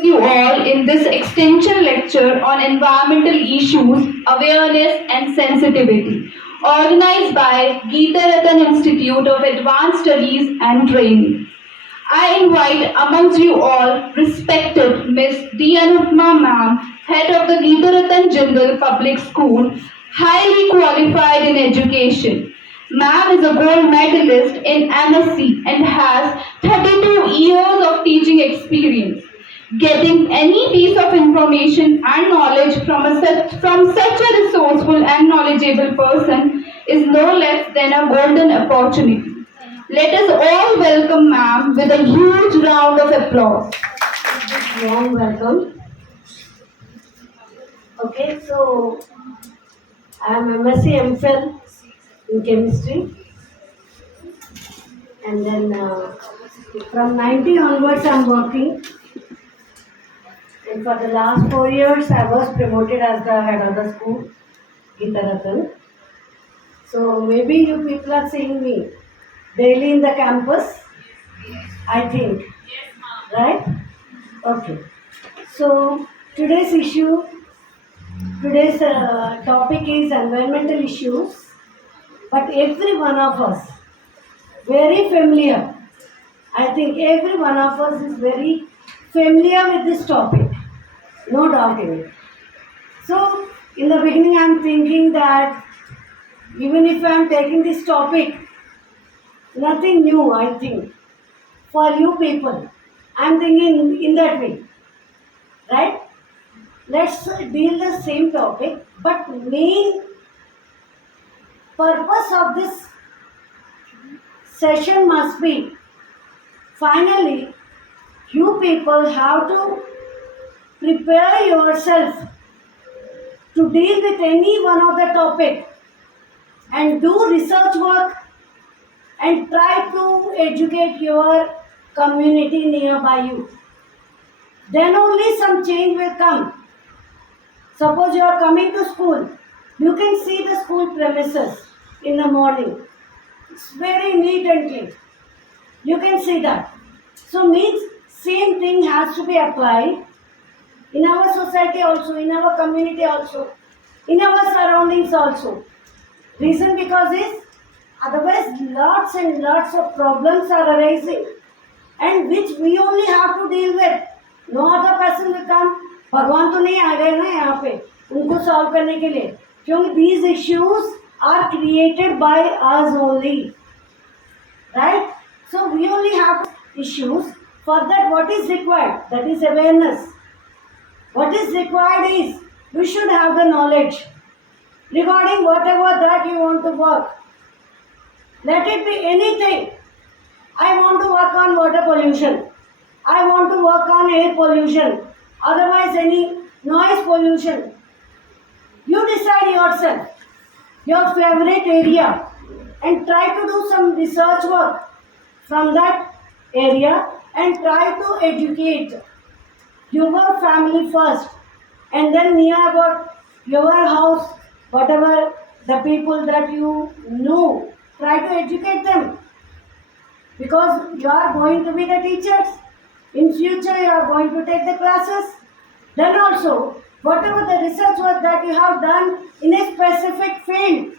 amongst you all in this extension lecture on environmental issues, awareness and sensitivity, organized by Geeta Institute of Advanced Studies and Training. I invite amongst you all respected Miss D. Anupma Ma'am, head of the Geeta Jindal Public School, highly qualified in education. Ma'am is a gold medalist in MSc and has 32 years of teaching experience. Getting any piece of information and knowledge from such a resourceful and knowledgeable person is no less than a golden opportunity. Let us all welcome ma'am with a huge round of applause. Warm welcome. Okay, so I am MSc MPhil in chemistry, and then from 90 onwards I am working, and for the last 4 years I was promoted as the head of the school, Geeta. So maybe you people are seeing me daily in the campus, I think, right? Okay. So today's topic is environmental issues, but every one of us very familiar. I think every one of us is very familiar with this topic, no doubt in it. So in the beginning, I am thinking that even if I am taking this topic, nothing new. I think for you people, I am thinking in that way, right? Let's deal the same topic, but main purpose of this session must be, finally, you people have to prepare yourself to deal with any one of the topic and do research work and try to educate your community nearby you. Then only some change will come. Suppose you are coming to school, you can see the school premises in the morning. It's very neat and clean. You can see that. So means same thing has to be applied in our society also, in our community also, in our surroundings also. Reason because is, otherwise lots and lots of problems are arising and which we only have to deal with. No other person will come. भगवान तो नहीं आ गए ना यहाँ पे उनको solve करने के लिए, क्योंकि these issues are created by us only, right? So we only have issues. For that, what is required? That is awareness. What is required is we should have the knowledge regarding whatever that you want to work. Let it be anything. I want to work on water pollution. I want to work on air pollution. Otherwise, any noise pollution. You decide yourself, your favorite area, and try to do some research work from that area and try to educate your family first, and then near about your house, whatever the people that you know, try to educate them, because you are going to be the teachers. In future, you are going to take the classes. Then also, whatever the research work that you have done in a specific field,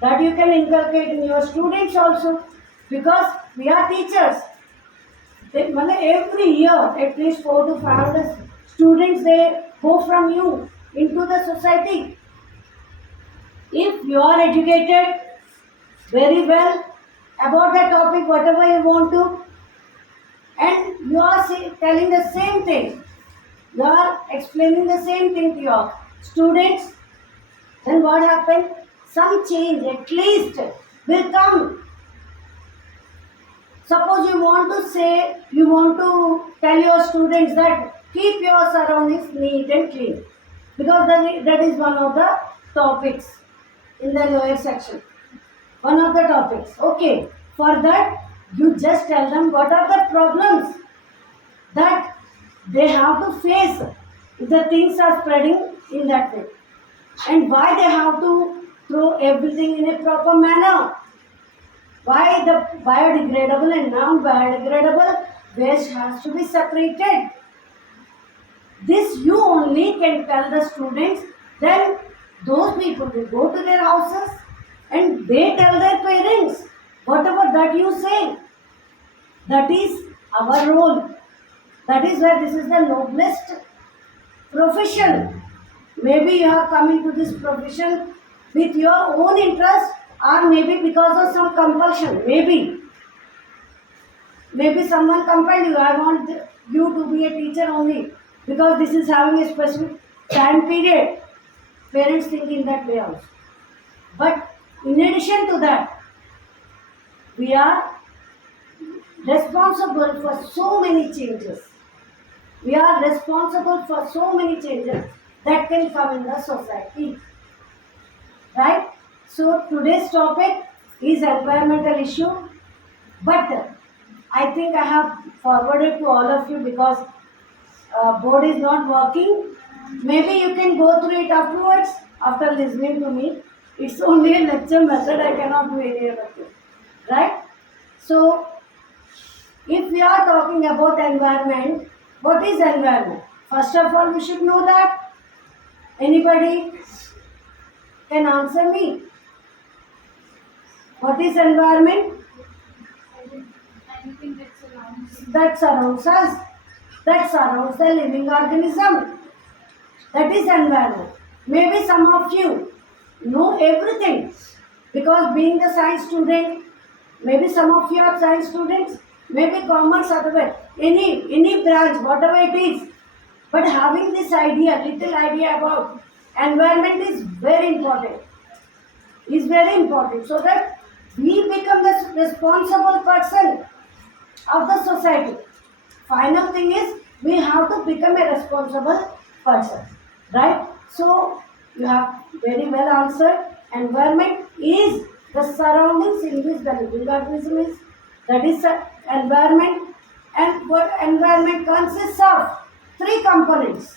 that you can inculcate in your students also, because we are teachers. Every year, at least 400 to 500 students, they go from you into the society. If you are educated very well about the topic, whatever you want to, and you are telling the same thing, you are explaining the same thing to your students, then what happened? Some change at least will come. Suppose you want to tell your students that keep your surroundings neat and clean, because that is one of the topics in the lower section. One of the topics. Okay, for that, you just tell them what are the problems that they have to face if the things are spreading in that way, and why they have to throw everything in a proper manner. Why the biodegradable and non-biodegradable waste has to be separated. This you only can tell the students. Then those people will go to their houses and they tell their parents whatever that you say. That is our role. That is why this is the noblest profession. Maybe you have come into this profession with your own interest, or maybe because of some compulsion. Maybe someone compelled you. I want you to be a teacher only because this is having a specific time period. Parents think in that way also. But in addition to that, we are responsible for so many changes. We are responsible for so many changes that can come in the society. Right? So today's topic is environmental issue, but I think I have forwarded to all of you because board is not working. Maybe you can go through it afterwards after listening to me. It's only a lecture method. I cannot do any other thing. Right? So if we are talking about environment, what is environment? First of all, we should know that. Anybody can answer me? What is environment? Anything that surrounds. That surrounds us, that surrounds the living organism. That is environment. Maybe some of you know everything because being the science student, maybe some of you are science students, maybe commerce, otherwise, any branch, whatever it is. But having this idea, little idea about environment is very important. Is very important so that we become the responsible person of the society. Final thing is we have to become a responsible person, right? So you have very well answered. Environment is the surroundings in which the living organism is. That is the environment, and what environment consists of three components.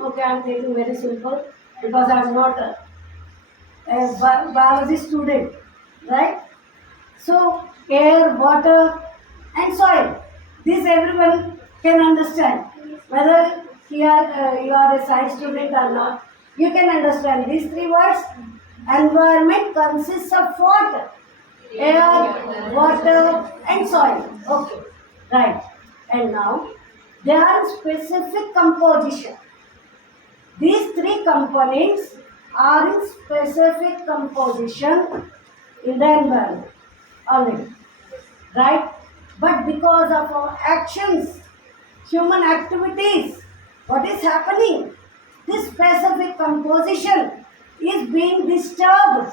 Okay, I am taking very simple because I am not a biology student, right? So, air, water, and soil. This everyone can understand. Whether you are a science student or not, you can understand these three words. Environment consists of what? Air, water, and soil. Okay, right. And now, they are in specific composition. These three components are in specific composition in the environment already, right? But because of our actions, human activities, what is happening? This specific composition is being disturbed.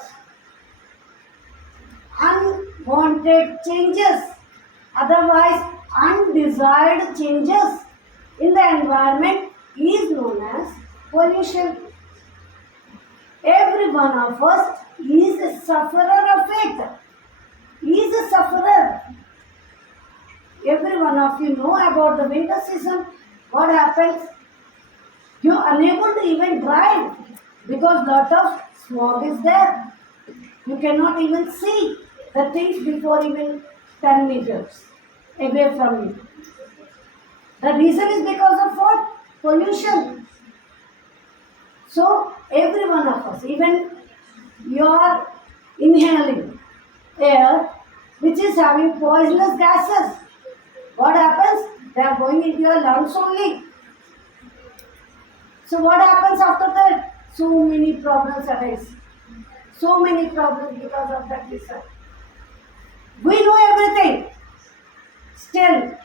Unwanted changes, otherwise undesired changes in the environment is known as pollution. Every one of us is a sufferer of it. Is a sufferer. Every one of you know about the winter season. What happens? You are unable to even drive because lot of smog is there. You cannot even see the things before even 10 meters away from you. The reason is because of what? Pollution. So every one of us, even you are inhaling air which is having poisonous gases. What happens? They are going into your lungs only. So what happens after that? So many problems arise. So many problems because of that reason. We know everything. Still,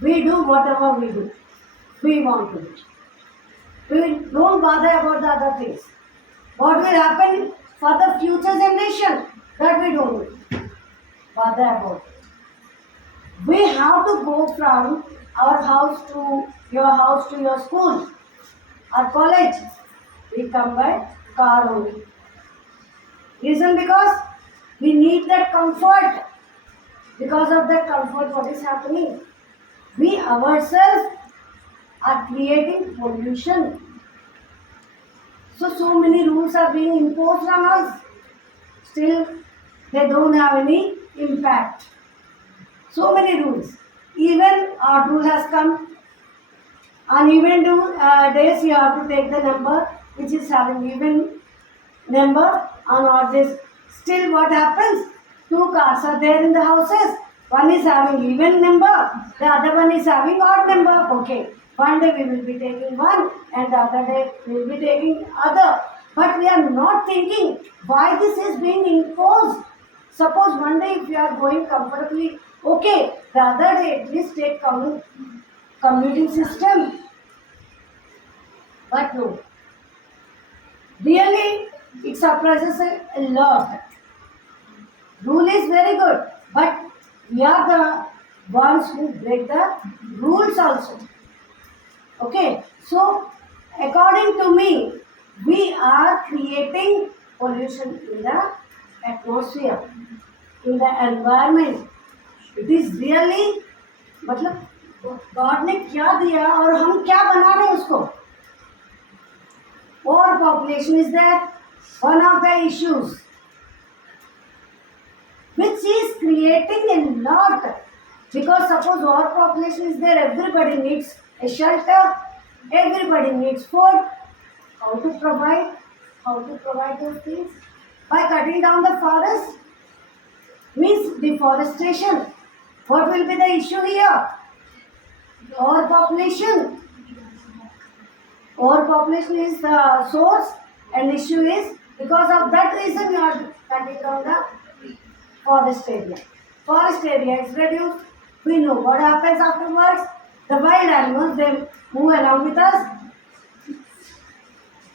we do whatever we do. We want to do. We don't bother about the other things. What will happen for the future generation? That we don't bother about. We have to go from our house to your school or college. We come by car only. Reason because we need that comfort. Because of that comfort, what is happening? We ourselves are creating pollution. So many rules are being imposed on us. Still, they don't have any impact. So many rules. even odd rule has come. On even days, you have to take the number which is having even number. On odd days, still what happens? Two cars are there in the houses. One is having even number, the other one is having odd number. Okay, one day we will be taking one, and the other day we will be taking other. But we are not thinking why this is being imposed. Suppose one day if you are going comfortably, okay, the other day at least take commuting system. But no, really it surprises a lot. Rule is very good, but we are the ones who break the rules also. Okay, so according to me, we are creating pollution in the atmosphere, in the environment. It is really मतलब God ने क्या दिया और हम क्या बना रहे हैं उसको. Overpopulation is that one of the issues which is creating a lot, because suppose overpopulation is there, everybody needs a shelter, everybody needs food. How to provide? How to provide those things? By cutting down the forest means deforestation. What will be the issue here? Overpopulation. Overpopulation is the source, and issue is because of that reason you are cutting down the forest area. Forest area is reduced. We know what happens afterwards. The wild animals, they move along with us,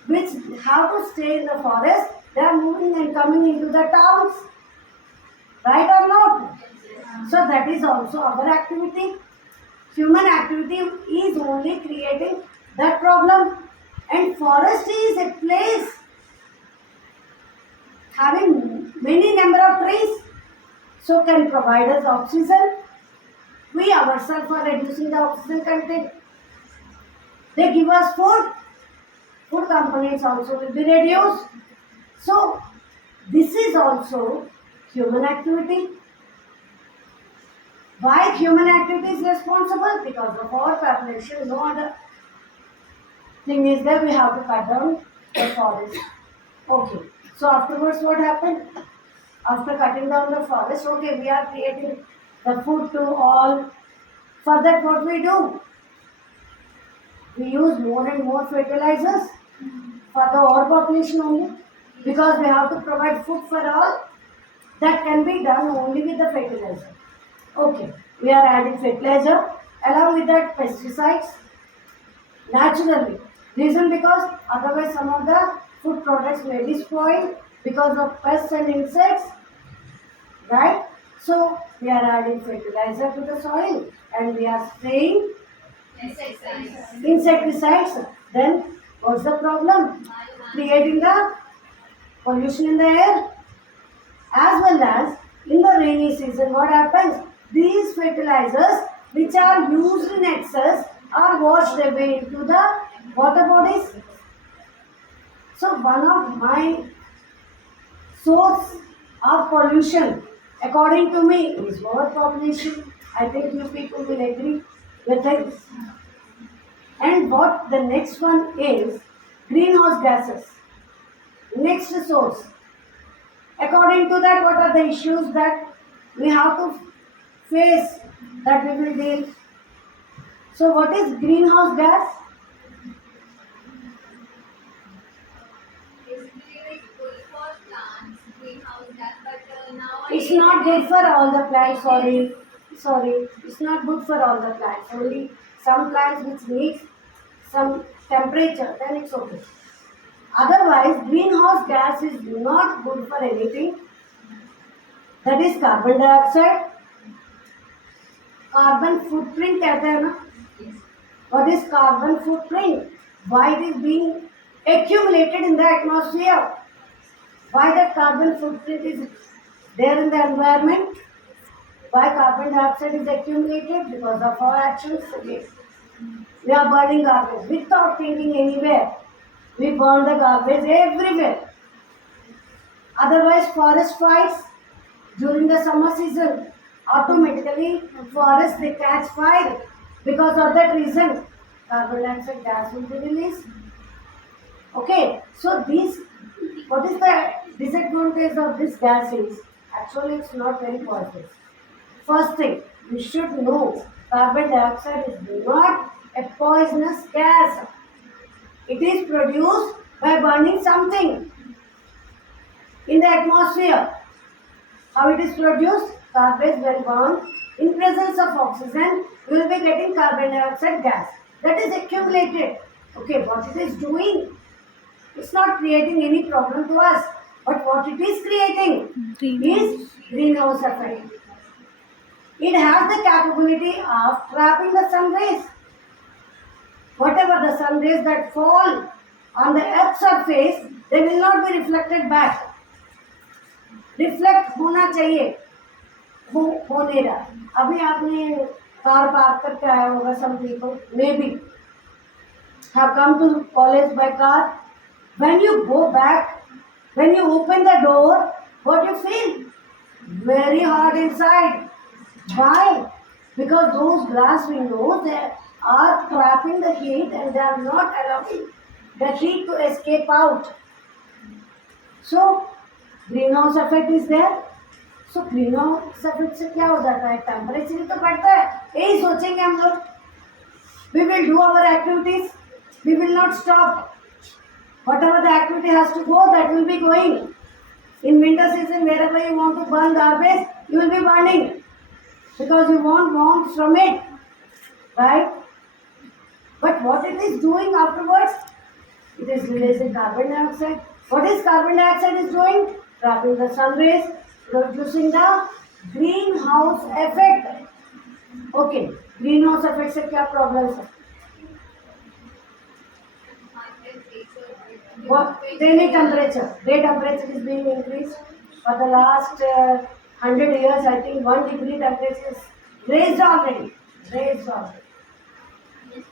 which have to stay in the forest. They are moving and coming into the towns. Right or not? So that is also our activity. Human activity is only creating that problem. And forest is a place having many number of trees, so can provide us oxygen. We ourselves are reducing the oxygen content. They give us food. Food components also will be reduced. So this is also human activity. Why human activity is responsible? Because of our population. No other thing is that we have to cut down the forest. Okay. So afterwards what happened? After cutting down the forest, okay, we are creating the food to all. For that what we do? We use more and more fertilizers for the overpopulation only. Because we have to provide food for all. That can be done only with the fertilizer. Okay, we are adding fertilizer along with that pesticides naturally. Reason because otherwise some of the food products may be spoiled because of pests and insects, right? So we are adding fertilizer to the soil and we are spraying insecticides. Then what's the problem? Creating the pollution in the air. As well as in the rainy season, what happens? These fertilizers which are used in excess are washed away into the water bodies. So one of my source of pollution, according to me, is overpopulation. I think you people will agree with it. And what the next one is greenhouse gases. Next source. According to that, what are the issues that we have to face that we will deal? So what is greenhouse gas? It's not good for all the plants, sorry. It's not good for all the plants. Only some plants which need some temperature, then it's okay. Otherwise, greenhouse gas is not good for anything. That is carbon dioxide. Carbon footprint कहते हैं ना? What is carbon footprint? Why it is being accumulated in the atmosphere? Why that carbon footprint is there in the environment? Why carbon dioxide is accumulated? Because of our actions. Okay. We are burning garbage without thinking anywhere. We burn the garbage everywhere. Otherwise, forest fires during the summer season. automatically forests they catch fire. Because of that reason, carbon dioxide gas will be released. Okay, so this, what is the disadvantage of this gas is, actually it's not very positive. First thing, you should know carbon dioxide is not a poisonous gas. It is produced by burning something in the atmosphere. How it is produced? Garbage when burned in presence of oxygen, you will be getting carbon dioxide gas. That is accumulated. Okay, what it is doing? It's not creating any problem to us. But what it is creating is greenhouse effect. It has the capability of trapping the sun rays. Whatever the sun rays that fall on the earth's surface, they will not be reflected back. Reflect होना चाहिए, हो नहीं रहा. अभी आपने car park करके आया होगा, some people maybe have come to college by car. When you go back, when you open the door, what you feel? Very hot inside. Why? Because those glass windows, they are trapping the heat and they are not allowing the heat to escape out. So greenhouse effect is there. So greenhouse effect से क्या हो जाता है? Temperature तो बढ़ता है. यही सोचेंगे हम लोग, we will do our activities, we will not stop. Whatever the activity has to go, that will be going. In winter season wherever you want to burn garbage, you will be burning because you want warmth from it, right? But what it is doing afterwards, it is releasing carbon dioxide. What is carbon dioxide is doing? Trapping the sun rays, producing the greenhouse effect. Okay, greenhouse effect से क्या problems है? What daily temperature? Day temperature is being increased for the last 100 years. I think 1 degree temperature is raised already. Raised already.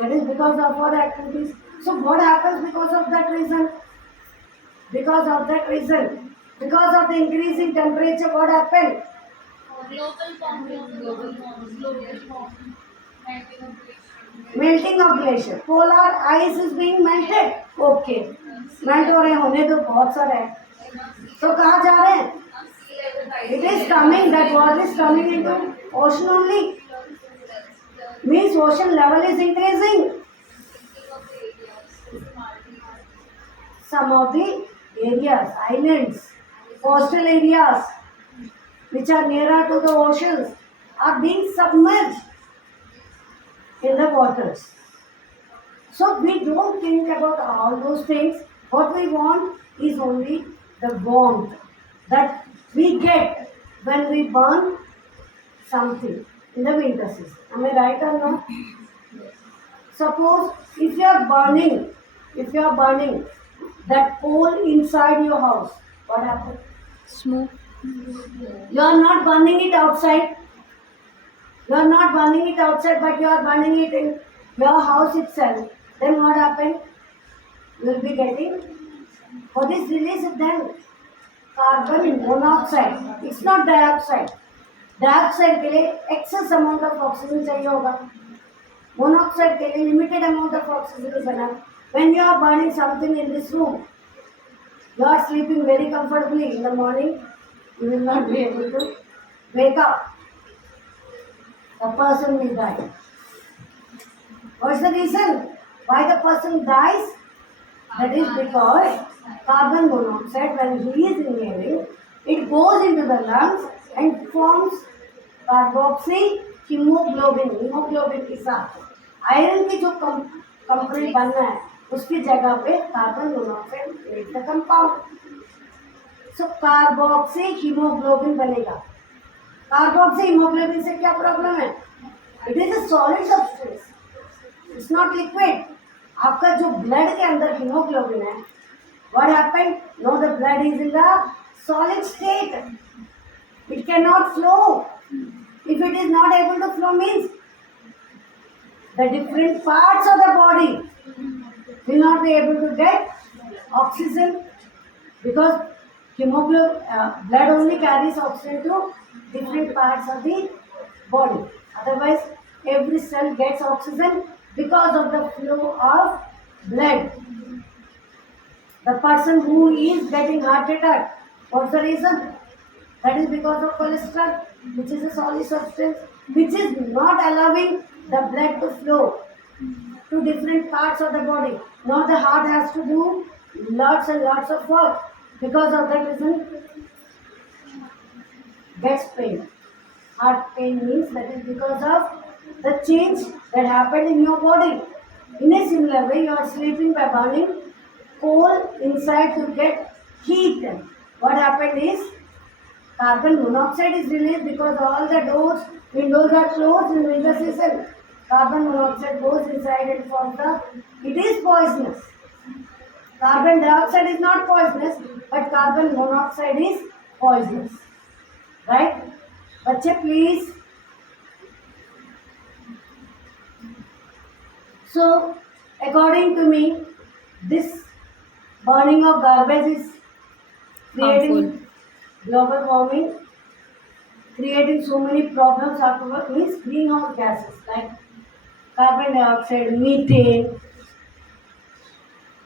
That is because of our activities. So what happens because of that reason? Because of that reason, because of the increasing temperature, what happened? Melting of glacier. Polar ice is being melted. Okay, melt हो रहे, होने दो, बहुत सारे हैं. तो कहाँ जा रहे हैं? It is coming, that water is coming into ocean only. Means ocean level is increasing. Some of the areas, islands, coastal areas which are nearer to the oceans are being submerged in the waters. So we don't think about all those things. What we want is only the warmth that we get when we burn something in the winter season. Am I right or not? Suppose if you are burning that coal inside your house, what happens? Smoke. You are not burning it outside. You are not burning it outside, but you are burning it in your house itself. Then what happens? You will be getting, what is released then? Carbon monoxide. It's not dioxide. Dioxide के लिए excess amount of oxygen चाहिए होगा. Monoxide के लिए limited amount of oxygen is enough. When you are burning something in this room, you are sleeping very comfortably. In the morning, you will not be able to wake up. The person will die. What's the reason why the person dies? That is because carbon monoxide, when he is inhaling, it goes into the lungs and forms carboxy hemoglobin. Hemoglobin के साथ iron की जो component बनना है, उसकी जगह पे carbon monoxide make the compound. So carboxyhaemoglobin बनेगा. कार्बोक्सी हीमोग्लोबिन से क्या प्रॉब्लम है? It is a solid substance, it's not liquid. आपका जो ब्लड के अंदर हीमोग्लोबिन है, what happened? No, the blood is in the solid state. It can not flow. If it is not able to flow means the different parts of the body will not be able to get oxygen because blood only carries oxygen to different parts of the body. Otherwise, every cell gets oxygen because of the flow of blood. The person who is getting heart attack, what's the reason? That is because of cholesterol, which is a solid substance, which is not allowing the blood to flow to different parts of the body. Now the heart has to do lots and lots of work. Because of that reason, gets pain. Heart pain means that is because of the change that happened in your body. In a similar way, you are sleeping by burning coal inside to get heat. What happened is carbon monoxide is released because all the doors, windows are closed in winter season. Carbon monoxide goes inside and forms the. It is poisonous. Carbon dioxide is not poisonous, but carbon monoxide is poisonous. Right? Bache, please. So, according to me, this burning of garbage is creating global warming, creating so many problems afterward, means greenhouse gases like carbon dioxide, methane,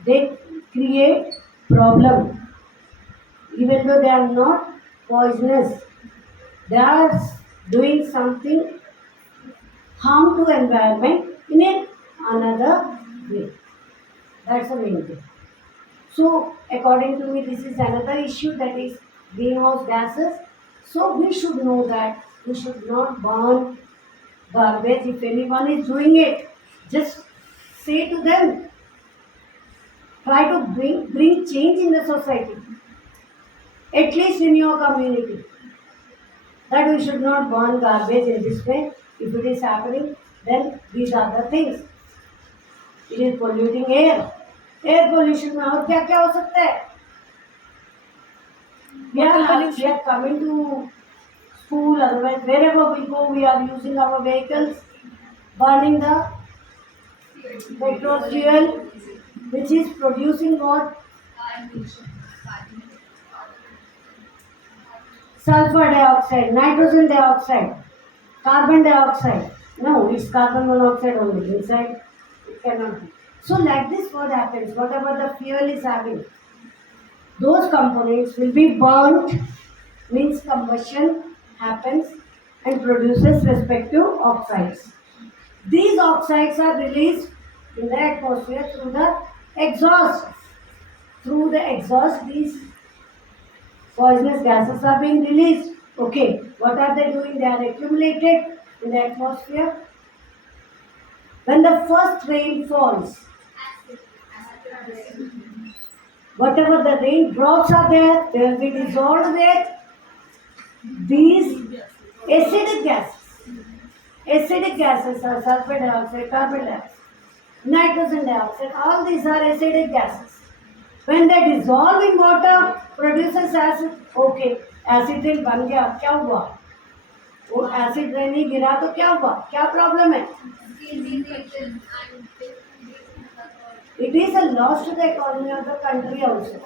they create problem. Even though they are not poisonous, they are doing something harm to environment in another way. That's the main thing. So, according to me, this is another issue, that is greenhouse gases. So, we should know that we should not burn garbage. If anyone is doing it, just say to them, try to bring change in the society, at least in your community, that we should not burn garbage in this way. If it is happening, then these are the things. It is polluting air. Air pollution में और क्या क्या हो सकता है? We are coming to school, otherwise wherever we go, we are using our vehicles, burning the petrol fuel, which is producing what? Sulfur dioxide, nitrogen dioxide, carbon dioxide. No, it's carbon monoxide only inside. It cannot be. So like this, what happens? Whatever the fuel is having, those components will be burnt, means combustion happens and produces respective oxides. These oxides are released in the atmosphere through the exhaust. Through the exhaust, these poisonous gases are being released. Okay, what are they doing? They are accumulated in the atmosphere. When the first rain falls, whatever the rain drops are there, they will be dissolved with these acidic gases. Acidic gases are sulfur dioxide, carbon dioxide, nitrogen dioxide, all these are acidic gases. When they dissolve in water, produces acid. Okay, acid rain बन गया, क्या हुआ? वो acid rain ही गिरा तो क्या हुआ? क्या problem है? It is a loss to the economy of the country also.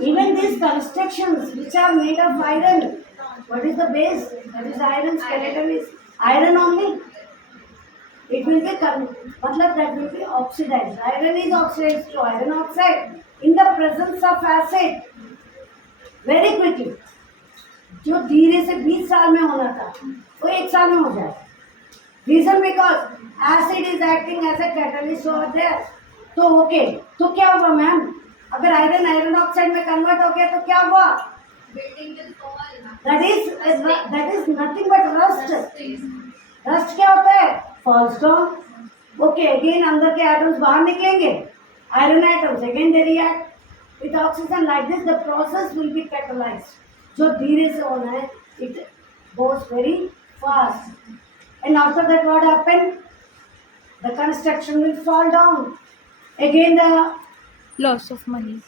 Even these constructions which are made of iron, what is the base? That is iron, skeleton is iron only. It will be, matlab that will be oxidized. Iron is oxidized to iron oxide in the presence of acid very quickly. जो धीरे से 20 साल में होना था वो 1 साल में हो जाए. Reason because acid is acting as a catalyst over there. तो ओके, तो क्या हुआ मैम? अगर आयरन ऑक्साइड में कन्वर्ट हो गया तो क्या हुआ? That is nothing but rust. Rust क्या होता है? Falls down. Okay, again अंदर के atoms बाहर निकलेंगे. Iron atoms again they react with oxygen. Like this, the process will be catalyzed. जो धीरे से होना है, it goes very fast. And after that, what happened? The construction will fall down. Again, the loss of money.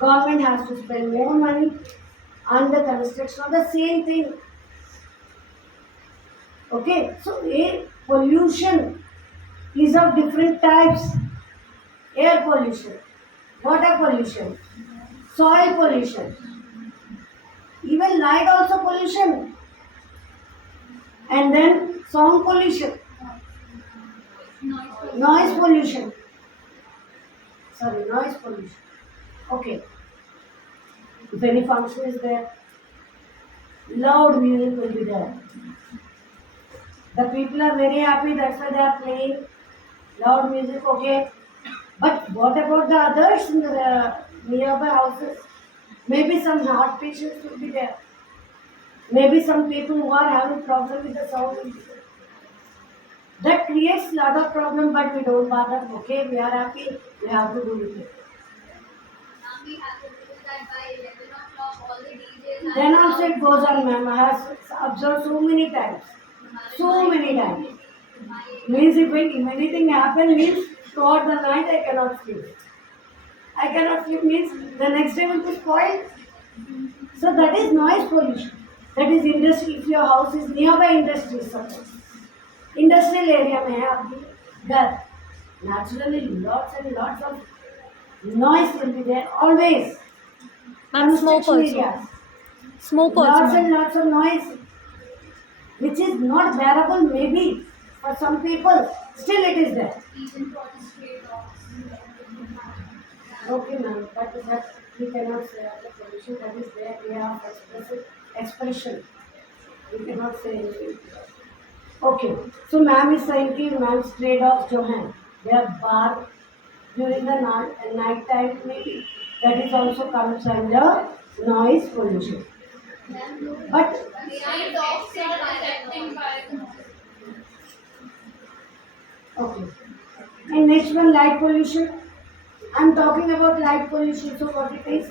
government has to spend more money on the construction of the same thing. Okay, so air pollution is of different types: air pollution, water pollution, soil pollution, even light also pollution, and then sound pollution, noise pollution. Sorry, noise pollution. Okay, if any function is there, loud music will be there. The people are very happy, that's why they are playing loud music, okay. But what about the others in the nearby houses? Maybe some heart patients will be there. Maybe some people who are having problem with the sound will be there. That creates lot of problem, but we don't bother. Okay, we are happy, we have to do it. Now we have to do that by 11 o'clock. All the DJs are Then also it goes on, ma'am. I have observed so many times. So many times. Means if anything happens, means throughout the night I cannot sleep. I cannot sleep means the next day will be spoiled. So that is noise pollution. That is industry. If your house is nearby industry, suppose industrial area में है आपकी घर, naturally lots and lots of noise will be there always. And smoke Construction also. areas. Smoke Lots also. and lots of noise, which is not bearable maybe for some people. Still it is there. even for the stray dogs. Okay, ma'am, but that we cannot say the pollution that is there. We have expression. We cannot say anything. Okay, so ma'am is saying कि ma'am stray dogs जो हैं, they are barked during the night time maybe. That is also comes under noise pollution. But Stray dogs are affecting by okay, and next one light pollution. I am talking about light pollution. So what it is?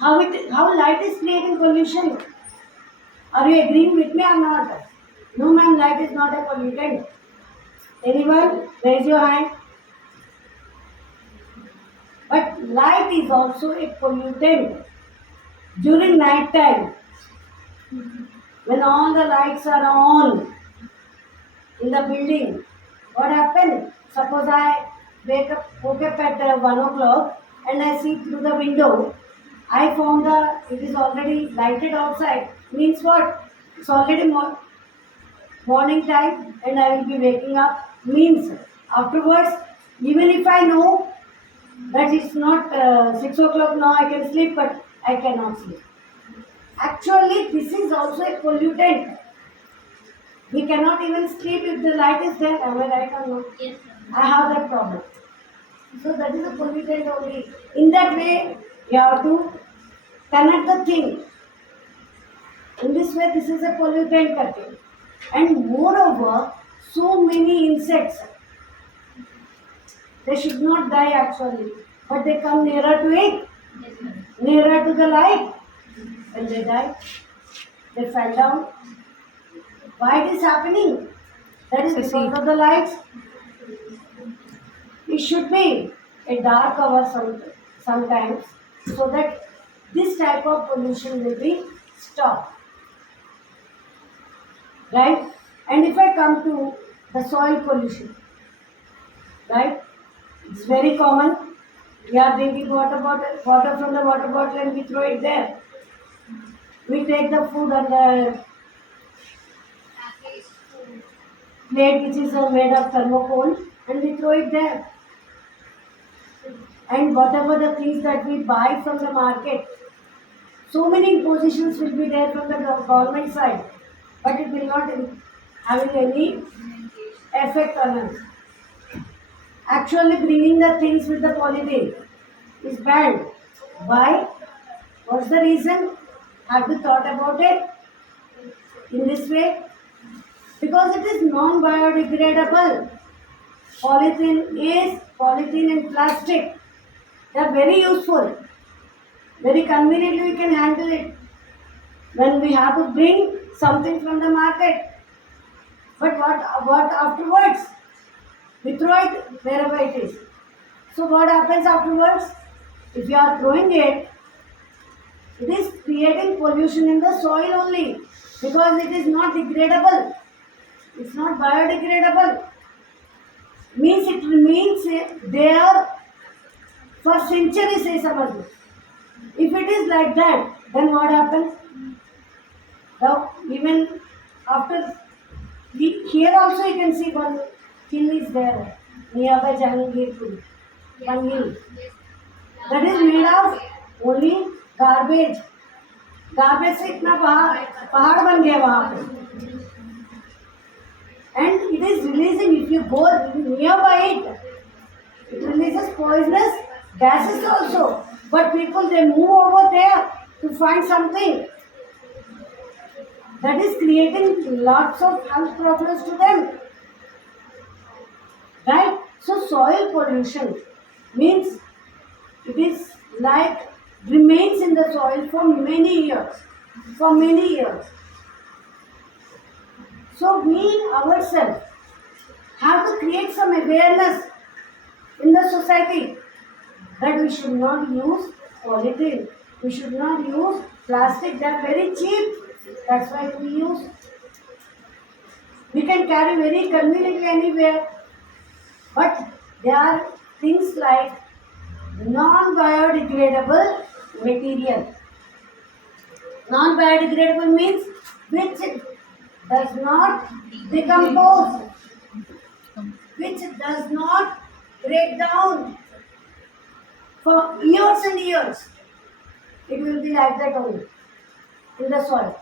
How light is creating pollution? Are you agreeing with me or not? No, ma'am, light is not a pollutant. Anyone? Raise your hand. But light is also a pollutant during night time. When all the lights are on in the building, what happens? Suppose I woke up at 1 o'clock and I see through the window. I found it is already lighted outside. Means what? It's already morning time and I will be waking up. Means afterwards, even if I know that it's not 6 o'clock now, I can sleep, but I cannot sleep. Actually, this is also a pollutant. We cannot even sleep if the light is there. Am I right or not? yes. I have that problem. So that is a pollutant only. In that way, you have to connect the thing. In this way, this is a pollutant करके. And moreover, so many insects. They should not die actually, but they come nearer to it, nearer to the light. When they die, they fell down. Why it is happening? That is because of the lights. It should be a dark hour sometimes so that this type of pollution will be stopped. Right? And if I come to the soil pollution, right? It's very common. We are drinking water from the water bottle and we throw it there. We take the food and the Packaged food. plate which is made of thermocol and we throw it there. And whatever the things that we buy from the market, so many impositions will be there from the government side, but it will not having any effect on us. Actually bringing the things with the polythene is bad. Why? What's the reason? Have you thought about it in this way? Because it is non-biodegradable. Polythene and plastic. They are very useful. Very conveniently we can handle it. When we have to bring something from the market. But what afterwards? We throw it wherever it is. So what happens afterwards? If you are throwing it, it is creating pollution in the soil only because it is not degradable. It's not biodegradable. Means it remains there for centuries, say समझ लो. If it is like that, then what happens? Now, even after here also you can see one hill is there nearby Jahangirpur. One hill. That is made of only garbage. Garbage से इतना पहाड़ बन गया वहाँ पे. And it is releasing, if you go nearby it releases poisonous gases also. But people, they move over there to find something. That is creating lots of health problems to them. Right? So soil pollution means it is like remains in the soil for many years. For many years. So we ourselves have to create some awareness in the society that we should not use polythene. We should not use plastic. They are very cheap. That's why we use. We can carry very conveniently anywhere. But there are things like non-biodegradable material. Non-biodegradable means which does not decompose, which does not break down for years and years. It will be like that only in the soil.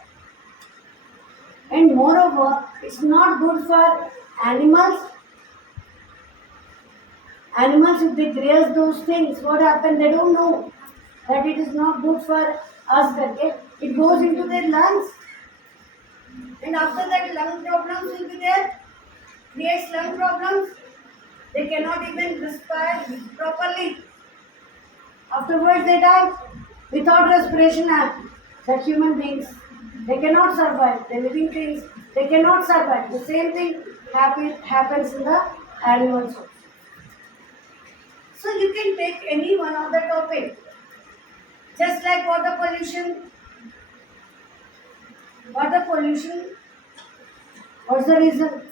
And moreover, it's not good for animals. Animals, if they graze those things, what happens? They don't know that it is not good for us. Okay? It goes into their lungs. And after that, lung problems will be there. Creates lung problems. They cannot even respire properly. Afterwards, they die without respiration. The human beings, they cannot survive. The living things, they cannot survive. The same thing happens in the animals also. So you can take any one of the topic. Just like water pollution. Water pollution. What's the reason?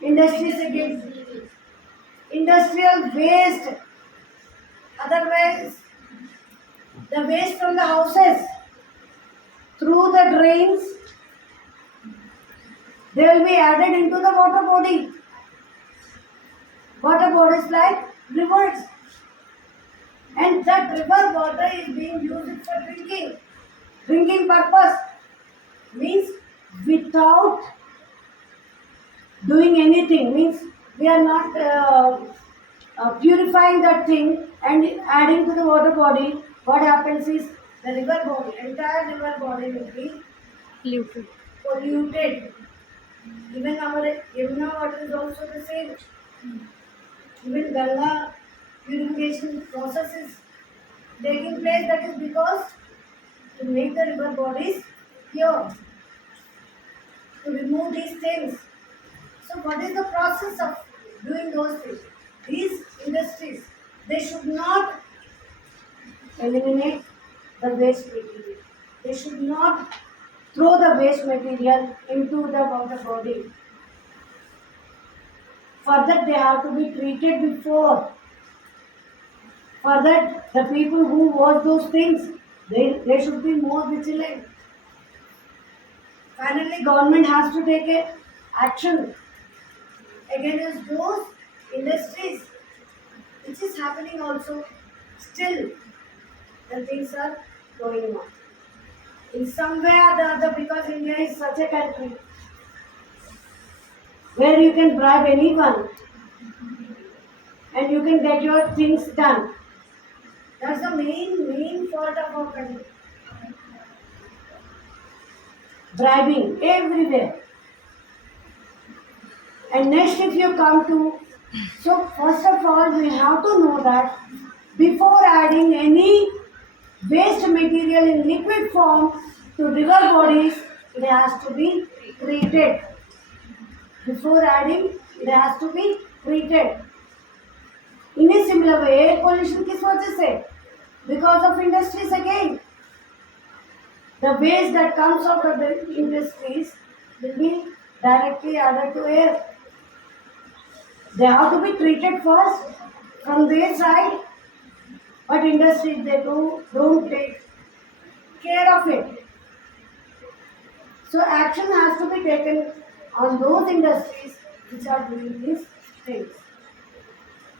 Industries again. Industrial waste. Otherwise, the waste from the houses through the drains, they will be added into the water body. Water bodies like rivers. And that river water is being used for drinking. Drinking purpose means without doing anything. Means we are not purifying that thing and adding to the water body. What happens is the river body, entire river body will be Polluted. polluted. Even our Yamuna water is also the same. Even Ganga purification process is taking place. That is because to make the river bodies pure, to remove these things. So what is the process of doing those things? These industries, they should not eliminate the waste material. They should not throw the waste material into the water body. For that they have to be treated before. For that the people who wash those things, they should be more vigilant. Finally, government has to take a action against those industries, which is happening also. Still, the things are going on. In some way or the other, because India is such a country where you can bribe anyone and you can get your things done. That's the main fault of our country. Bribing everywhere. And next, if you come to, so first of all, we have to know that before adding any waste material in liquid form to river bodies, it has to be treated. Before adding, it has to be treated. In a similar way, air pollution किस वजह से? Because of industries again. The waste that comes out of the industries will be directly added to air. They have to be treated first from their side, but industries they don't take care of it. So action has to be taken on those industries which are doing these things.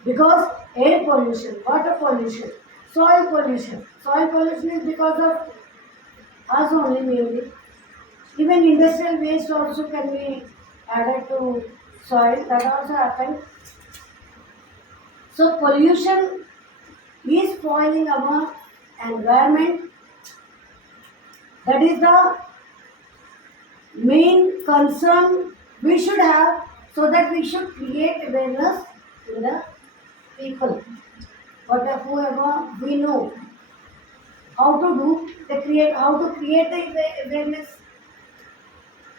Because air pollution, water pollution, soil pollution. Soil pollution is because of us only mainly. Even industrial waste also can be added to soil. That also happens. So pollution is spoiling our environment. That is the main concern we should have, so that we should create awareness in the people. Whatever whoever we know how to do, they create how to create the awareness.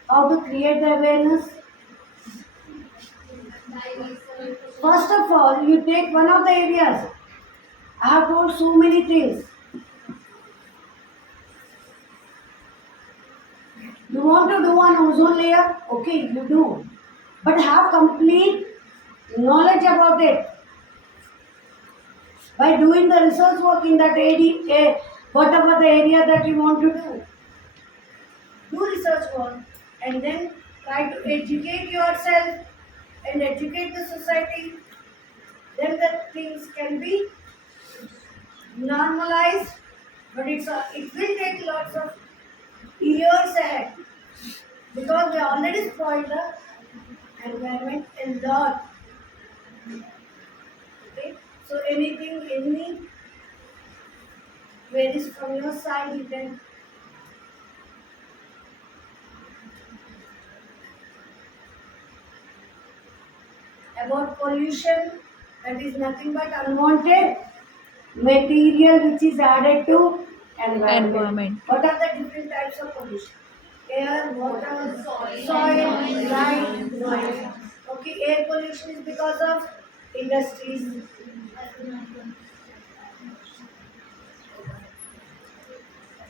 How to create the awareness? by research. First of all, you take one of the areas. I have told so many things. You want to do an ozone layer? Okay, you do. But have complete knowledge about it. By doing the research work in that area, whatever the area that you want to do. Do research work and then try to educate yourself and educate the society. Then the things can be normalized, but it will take lots of years ahead because they already spoiled the environment a lot. Okay, so any queries from your side, you can. About pollution, that is nothing but unwanted material which is added to environment. Environment. What are the different types of pollution? Air, water, soil, light, noise. Okay, air pollution is because of industries.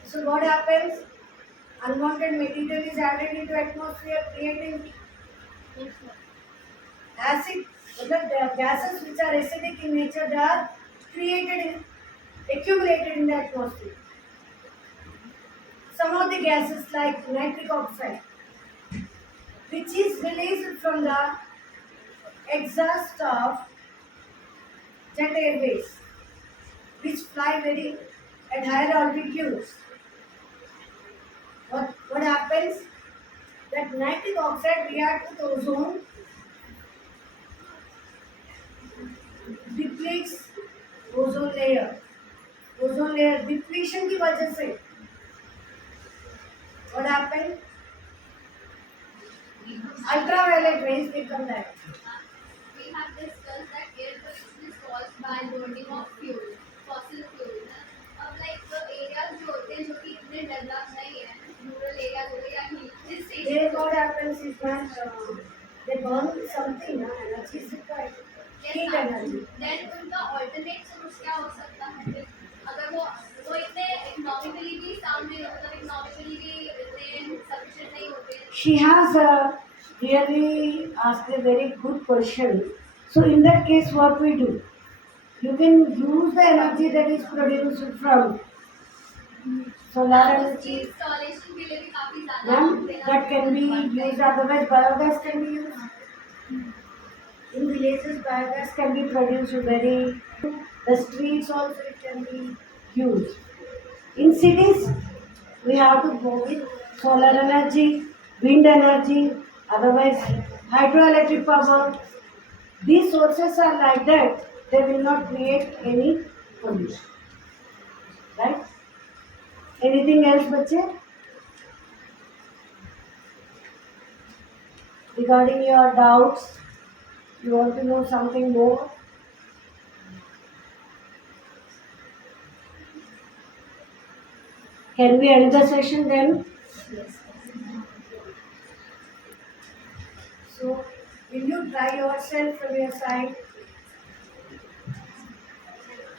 So what happens? Unwanted material is added into atmosphere, creating acid. The gases which are acidic in nature, they are accumulated in the atmosphere. Some of the gases like nitric oxide, which is released from the exhaust of jet airways, which fly very at higher altitudes. What happens? That nitric oxide reacts with ozone, depletes ozone layer. Ozone layer depletion की वजह से what happened? Ultraviolet rays become that. We have discussed that air pollution is caused by burning of fuel, fossil fuel. अब like the areas जो होते हैं जो कि इतने डेवलप नहीं है, rural areas हो गए या hill stations. There what happens is that they burn something, energy is required. Heat energy. Then उनका alternate source क्या हो सकता है? अगर वो इतने economically भी sound नहीं मतलब economically भी इतने sufficient नहीं होते. She has really asked a very good question. So in that case, what we do? You can use the energy that is produced from solar energy. Installation के लिए भी काफी ज़्यादा Ma'am, that can be used. Otherwise, biogas can be used. In villages, biogas can be produced very. The streets also it can be used. In cities, we have to go with solar energy, wind energy, otherwise hydroelectric power. These sources are like that, they will not create any pollution. Right? Anything else, bache? Regarding your doubts, you want to know something more? Can we end the session then? So, will you try yourself from your side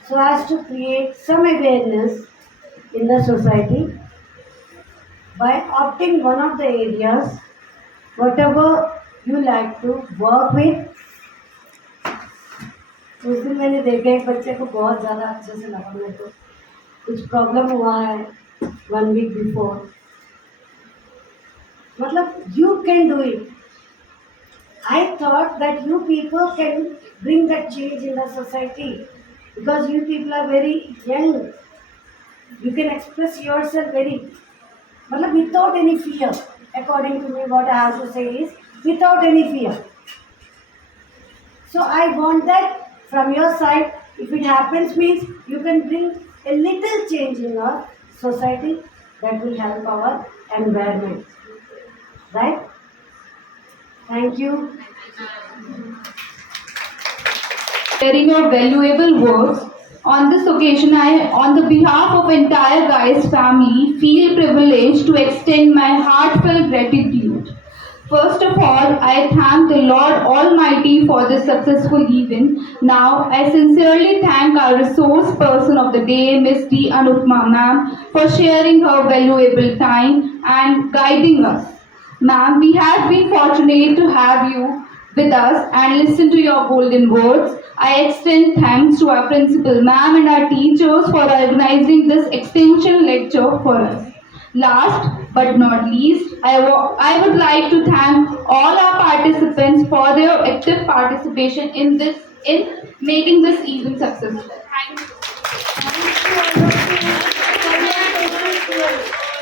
so as to create some awareness in the society by opting one of the areas whatever you like to work with. उस दिन मैंने देखा एक बच्चे को बहुत ज़्यादा अच्छे से लगा, मेरे को कुछ प्रॉब्लम हुआ है 1 week बिफोर. मतलब you can do it. I thought that you people can bring that change in the society because you people are very young. You can express yourself very, मतलब without any fear. According to me, what I have to say is without any fear. So I want that from your side. If it happens, means you can bring a little change in our society that will help our environment. Right? Thank you. Sharing your valuable words. On this occasion, I, on the behalf of entire Giast family, feel privileged to extend my heartfelt gratitude. First of all, I thank the Lord Almighty for this successful event. Now, I sincerely thank our resource person of the day, Miss D. Anupma ma'am, for sharing her valuable time and guiding us. Ma'am, we have been fortunate to have you with us and listen to your golden words. I extend thanks to our principal, ma'am, and our teachers for organizing this extension lecture for us. Last but not least, I would like to thank all our participants for their active participation in making this event successful. Thank you. Thank you all of you for your patience.